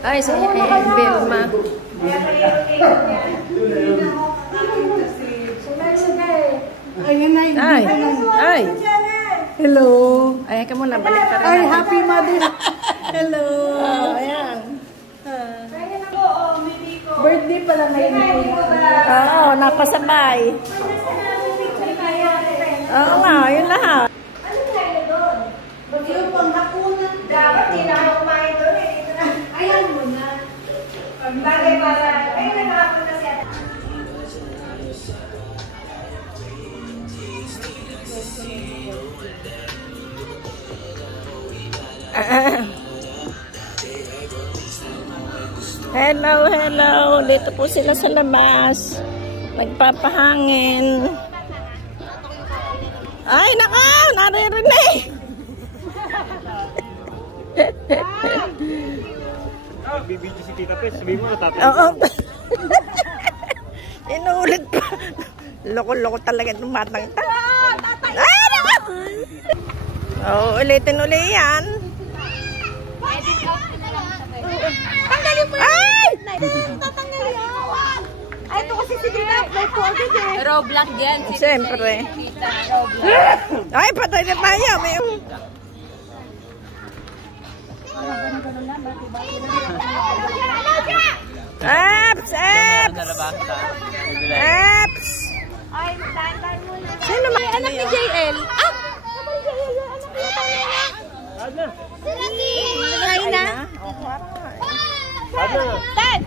Ay, si Vilma. Ay, ay. Hello. Ay, ka muna, balik ka rin. Ay, happy Mother. Hello. Ayan. Birthday pala ngayon. Oo, napasabay. Oo nga, yun lahat. Yung panghapunan. Dapat di na kayo kumain doon eh. Dito na. Ayan mo na. Bagay para. Ayun na nakapunta siya. Hello, hello. Dito po sila sa labas. Nagpapahangin. Ay, naka! Naririnig! Bibidyo si Tita Pes. Sabihin mo na tatay. Oo. Inuulit pa. Loko-loko talaga itong batang ito. Ay, naka! Oo, ulitin uli yan. Tanggalin mo yun! Ay! Tatanggalin mo! Ay, ito kasi si Tita. May COVID eh. Roblox yan. Siyempre. Ay, patay na tayo. May... Apps! Apps! Apps! Ay, tahan muna. Sino ba? Anak ni JL. Ah! Anak ni JL. Anak ni JL. Sila ni Raina. Oo, parang nga. Ano? Dad!